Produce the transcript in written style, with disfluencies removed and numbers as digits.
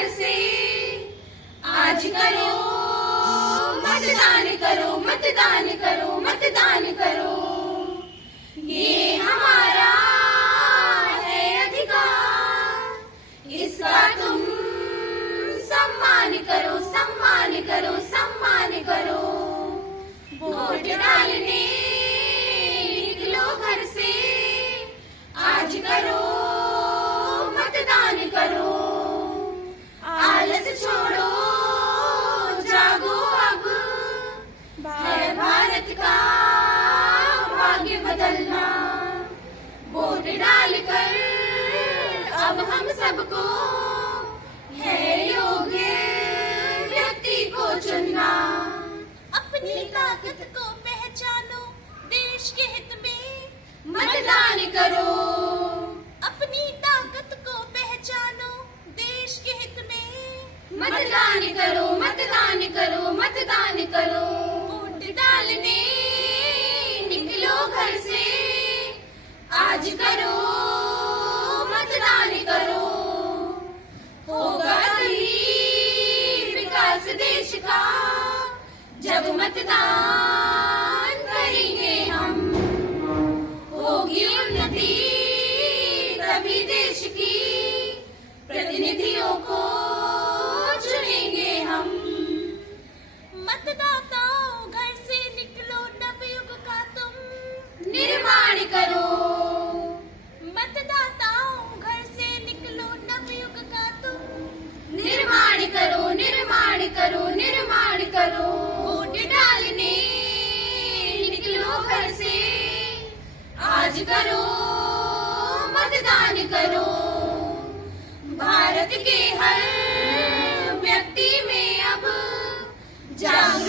घर से। आज करो मतदान करो, मतदान करो, मतदान करो। ये हमारा है अधिकार, इसका तुम सम्मान करो, सम्मान करो, सम्मान करो। वोट डालने निकलो घर से। आज करो मतदान करो। आलस छोड़ो, जागो अब, है भारत का भाग्य बदलना। वोट डालकर अब हम सबको है योग्य व्यक्ति को चुनना। अपनी ताकत को पहचानो, देश के हित में मतदान करो। अपनी ताकत को पहचानो, देश के हित में मतदान करो, मतदान करो, मतदान करो। वोट डालने निकलो घर से। आज करो मतदान करो। होगा तभी विकास देश का, जब मतदान करेंगे हम। होगी उन्नति तभी देश की, प्रतिनिधियों को चुनेंगे हम। मतदाताओं घर से निकलो, नवयुग का तुम निर्माण करो। मतदाताओं घर से निकलो, नवयुग का तुम निर्माण करो, निर्माण करो, निर्माण करो। वोट डालने निकलो घर से। आज करो मतदान करो। भारत के हर व्यक्ति में अब जागो।